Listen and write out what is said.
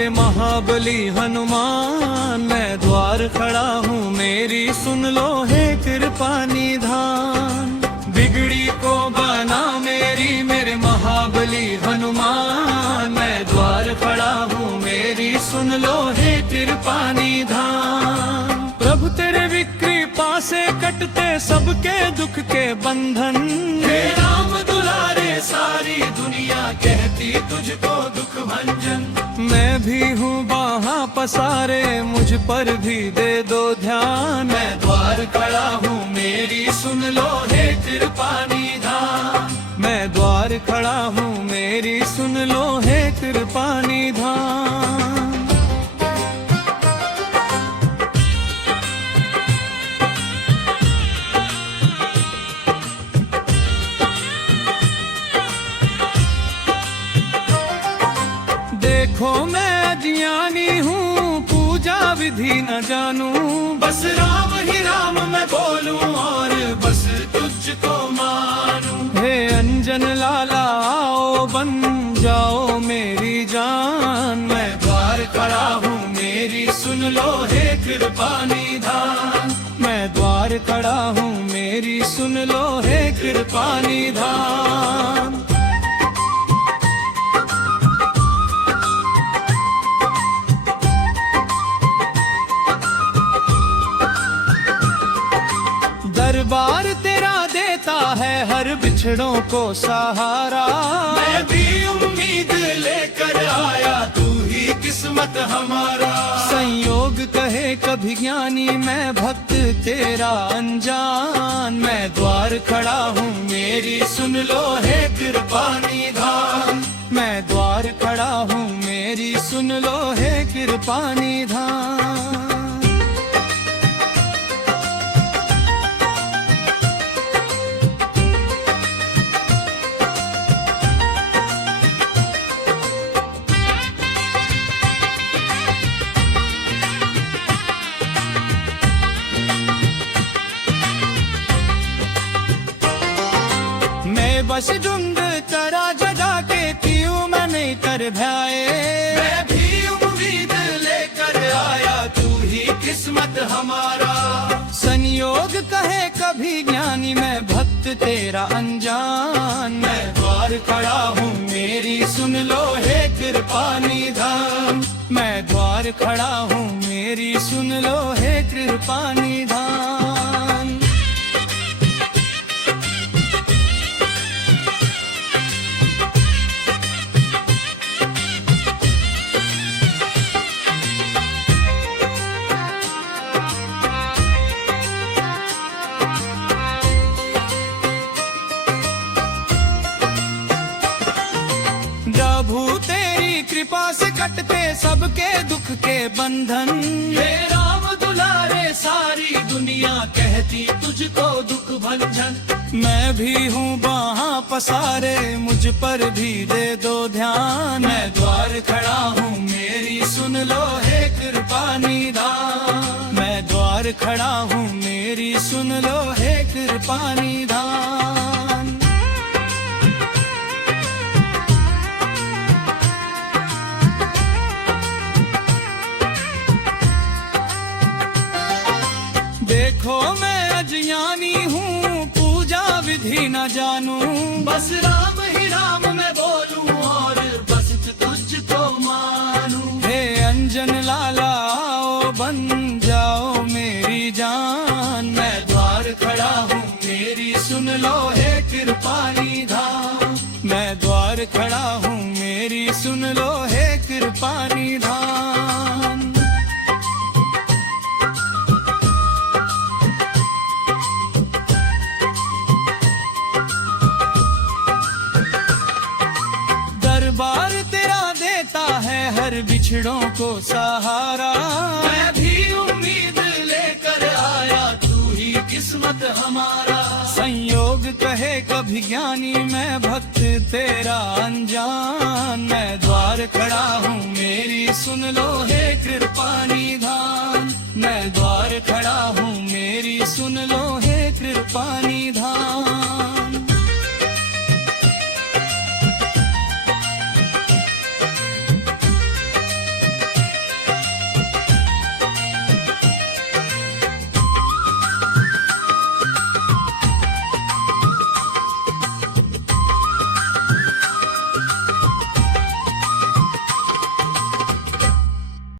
मेरे महाबली हनुमान, मैं द्वार खड़ा हूँ मेरी सुन लो हे कृपा निधान। बिगड़ी को बना मेरी मेरे महाबली हनुमान, मैं द्वार खड़ा हूँ मेरी सुन लो हे कृपा निधान। प्रभु तेरे विकृपा से कटते सबके दुख के बंधन, हे राम दुलारे सारी दुनिया कहती तुझको दुख भंजन। मैं भी हूँ वहाँ पसारे मुझ पर भी दे दो ध्यान, मैं द्वार खड़ा हूँ मेरी सुन लो हे कृपा निधान। मैं द्वार खड़ा हूँ मेरी सुन लो हे कृपा निधान। देखो मैं अज्ञानी हूँ पूजा विधि न जानूं, बस राम ही राम मैं बोलूं और बस तुझको मानूं। हे अंजन लाला आओ बन जाओ मेरी जान, मैं द्वार खड़ा हूँ मेरी सुन लो हे कृपा निधान। मैं द्वार खड़ा हूँ मेरी सुन लो हे कृपा निधान। दरबार तेरा देता है हर बिछड़ों को सहारा, मैं भी उम्मीद लेकर आया तू ही किस्मत हमारा। संयोग कहे कभी ज्ञानी मैं भक्त तेरा अनजान, मैं द्वार खड़ा हूँ मेरी सुन लो हे कृपा निधान। मैं द्वार खड़ा हूँ मेरी सुन लो हे कृपा निधान। बस झुंड चरा जगा के क्यों मैं नहीं कर भाए, मैं भी उम्मीद लेकर आया तू ही किस्मत हमारा। संयोग कहे कभी ज्ञानी मैं भक्त तेरा अनजान, मैं द्वार खड़ा हूँ मेरी सुन लो हे कृपा निधान। मैं द्वार खड़ा हूँ मेरी सुन लो हे कृपा निधान। प्रभु तेरी कृपा से कटते सबके दुख के बंधन, हे राम दुलारे सारी दुनिया कहती तुझको दुख भंजन। मैं भी हूँ वहाँ पसारे मुझ पर भी दे दो ध्यान, मैं द्वार खड़ा हूँ मेरी सुन लो हे कृपा निधान। मैं द्वार खड़ा हूँ मेरी सुन लो हे कृपा निधान। देखो मैं अज्ञानी हूँ पूजा विधि न जानूं, बस राम ही राम मैं बोलूं और बस तुझको मानूं। हे अंजन लाला आओ बन जाओ मेरी जान, मैं द्वार खड़ा हूँ मेरी सुन लो हे कृपा निधान। मैं द्वार खड़ा हूँ मेरी सुन लो हे कृपा निधान। दरबार तेरा देता है हर बिछड़ों को सहारा, मैं भी उम्मीद लेकर आया तू ही किस्मत हमारा। संयोग कहे कभी ज्ञानी मैं भक्त तेरा अनजान, मैं द्वार खड़ा हूँ मेरी सुन लो हे कृपा निधान।